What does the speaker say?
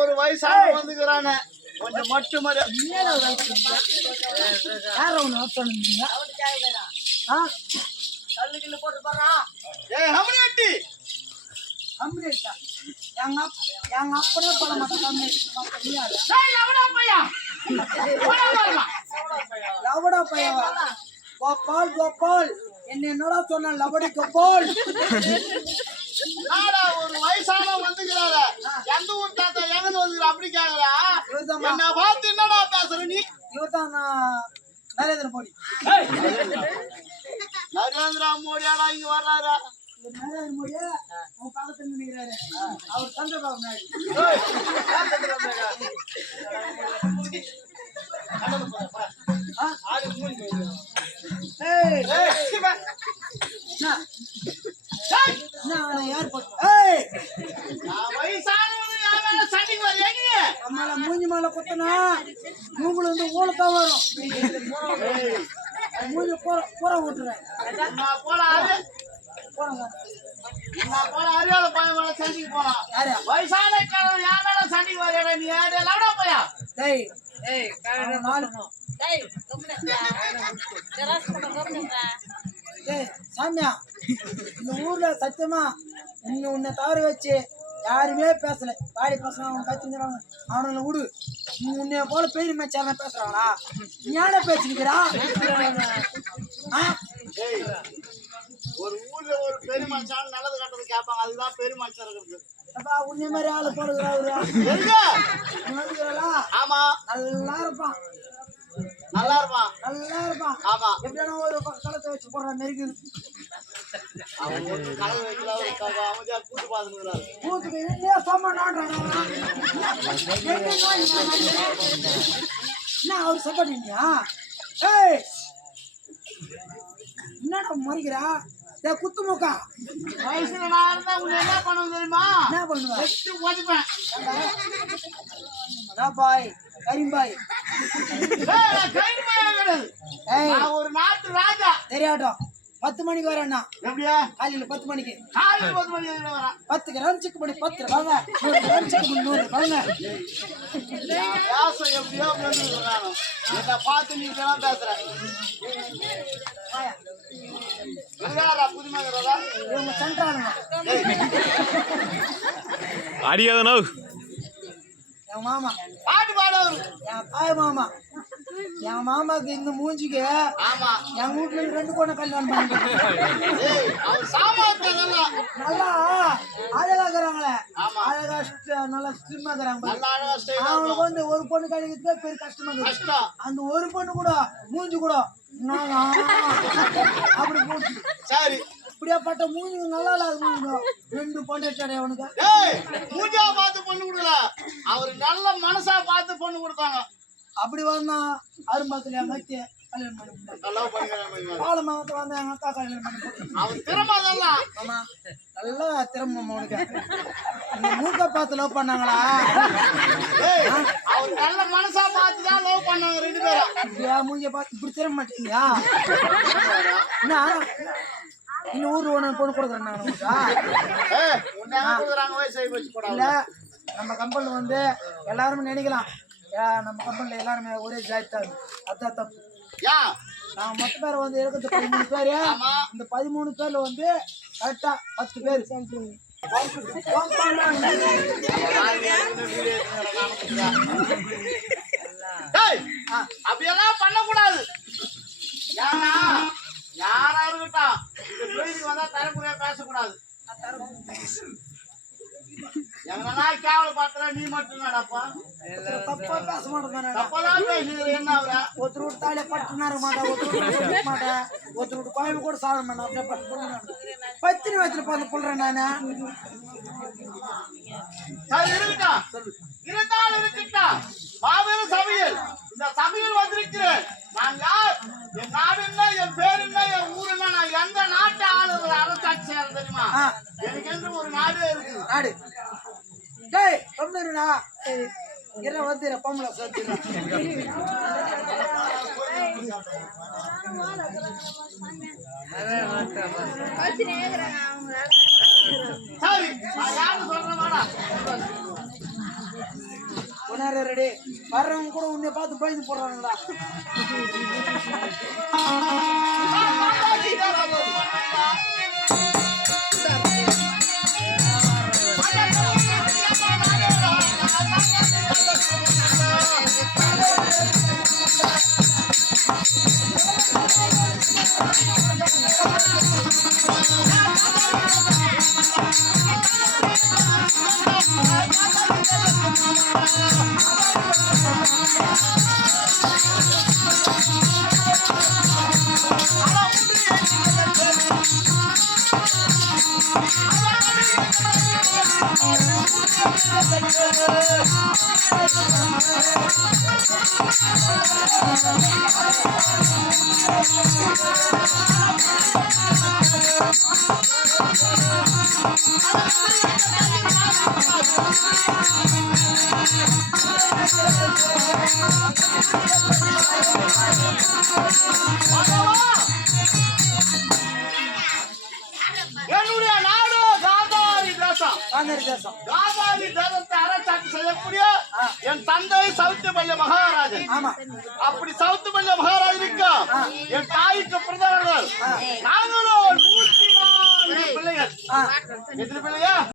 ஒரு வயசான வந்துக்கிறானே கொஞ்சம் மட்டும் போட்டு போறான். எங்க அப்பனே போட மாட்டான். லவடா பையவா கோபால் கோபால் என்னடா சொன்ன லவடி கோபால் ஒரு வயசான என்ன பார்த்து என்னடா பேசுற நீ? இவர்தான் நரேந்திர மோடி. நரேந்திர மோடியாடா இங்க வர்றாரா? நரேந்திர மோடியா உன் பக்கத்துல நிக்கிறாரு. அவர் சந்திரபாபு நாயுடு. மூஞ்சி மேல குத்தனா மூங்குல வந்து ஊழத்தான் வரும். மூஞ்சி பூரா விட்டுறேன். சாமியா இந்த ஊர்ல சத்தியமா உன்னை தவற வச்சு யாருமே பேசல. பாடி பசங்க அவன் கத்துங்கிறாங்க. அவனை விடு. உன்னைய போல பெரிய மேட்சான பேசுறாங்களா? ஞான பேசிக்கிறா. ஒரு ஊர்ல ஒரு பெரிய மனுஷன் நல்லது கட்டது கேட்பாங்க. அதுதான் பெரிய மனுஷன் இருக்குது. உன்னை மாதிரி ஆளு போடுகிறா. ஆமா, நல்லா இருப்பான். நல்லா இருப்பான். நல்லா இருப்பான். ஆமா, எப்படியான ஒரு களத்தை வச்சு போடுற நெருக்குது. கலந்து வைக்கல அமைதியா கூட்டு பாத்துக்கிறாரு. கூத்துக்கு என்ன அவர் சப்பாட்டியா? ஏய் என்னடா மறிக்கிறா? குத்து முக்கா வயசுல நான் இருந்தா உன்னை என்ன பண்ணுவோம் தெரியுமா? என்ன பண்ணுவேன்? ஓடிப்பேன். பாய் கரீம்பாய் ஒரு நாட்டு ராஜா. தெரியாட்டம் 10 மணிக்கு வரேன்னா எப்படியா? காலையில 10 மணிக்கு. காலையில 10 மணிக்கு வரேன். 10 கிராம் சிக்கு பண்ணி 10 வாங்க. 100 கிராம் சிக்கு பண்ணி 100 வாங்க. பேச எப்படியோ பேசுறானோ. என்ன பார்த்து நீ இதெல்லாம் பேசுற. புதுமையா இவங்க சென்றானுங்க. அடியாதனோ என் மாமா பாட்டு பாடவர். என் தாய் மாமா. என் மாமாக்கு இந்த மூஞ்சிக்கு ஆமா என் வீட்டுல 2 பொண்ணை கல்யாணம் பண்ணிட்டு நல்லா அழகாக்குறாங்களே. அழகா நல்லா ஸ்லிம்மா இருக்கிறாங்க. அவங்களுக்கு வந்து ஒரு பொண்ணு கிடைக்கிறதுக்கு பெரிய கஷ்டமா இருக்கு. அந்த ஒரு பொண்ணு கூட மூஞ்சி கூட அப்படி போச்சு. சரி, இப்படியாப்பட்ட மூஞ்சி நல்லா இல்லாத 2 பொண்ணு வச்சாரு அவனுக்கு. மூஞ்சா பார்த்து பொண்ணு கொடுக்கல, அவரு நல்ல மனசா பார்த்து பொண்ணு கொடுத்தாங்க. அப்படி வந்தா அரும்பாத்துல என் அக்கா கல்யாணம் பண்ணி பால மாவட்டத்தில் வந்து எங்க அக்கா கல்யாணம் பண்ணி அவன் திறமை தான். ஆமா, நல்லா திறமை அவனுக்கு. இந்த மூக்க பார்த்து லவ் பண்ணாங்களா? அவர் நல்ல மனசா பார்த்து தான் லவ் பண்ணாங்க 2 பேரும். இப்படியா மூஞ்ச பார்த்து இப்படி திறமை மாட்டீங்களா? என்ன இன்னும் ஊர்ல ஒண்ணு பொண்ணு கொடுக்குறேன். இல்ல நம்ம கம்பெனில வந்து எல்லாருமே நினைக்கலாம் நம்ம கம்பெனில எல்லாருமே ஒரே ஜாதி. அதான் தப்பு. நான் மொத்த பேர் வந்து இருக்கிறது 13 பேரு. இந்த 13 பேர்ல வந்து கரெக்டா 10 பேர் அப்படியெல்லாம் பண்ணக்கூடாது. ஏன்னா யாரா இருக்கட்டும் இந்த தொழிலுக்கு வந்தா தரக்குறையா பேசக்கூடாது. எங்கன்னா கேவலப்படுத்துற நீ மட்டும் நடப்பா தப்பா பேச மாட்டேன். தப்பதான் பேசுறது. என்ன அவரா ஒருத்தர் விட்டு தாலிய பட்டுனாரு மாட்டேன், ஒருத்தர் மாட்டேன், ஒருத்தர் விட்டு கோயில் கூட சாப்பிட மாட்டேன். அப்படியே பட்டு பொண்ணு பத்தினி வயசுல பார்த்து சொல்றேன் நானு. சரி இருக்கட்டும், இருந்தாலும் இருக்கட்டும். மாபெரும் சபையில் இந்த சபையில் வந்திருக்கிறேன். நான் யார், என் நாடு என்ன, என் பேர் என்ன, என் ஊர் என்ன, நான் எந்த நாட்டு ஆளுநர் அரசாட்சி செய்யறது தெரியுமா? எனக்கு என்று ஒரு நாடே இருக்கு. நாடு டேய் பொம்மைடா என்ன வந்து பொம்பளை சேர்த்துறேன். சரி, நான் யாரு சொல்றேன். உணர ரெடி வர்றவங்க கூட உன்னை பார்த்து பயந்து போடுறாங்களா? என்னுடைய நாடு காந்தாரி தேசம். காந்தாரி தேசம். காந்தாரி தேசத்தை அரசாட்சி செய்யக்கூடிய என் தந்தை சவுத்துமல்ல மகாராஜன். ஆமா. அப்படி சவுத்துமல்ல மகாராஜனுக்கு என் தாய்க்கு பிரதமர்கள் நாங்களும் 104 பிள்ளைகள். எத்தனை பிள்ளையா?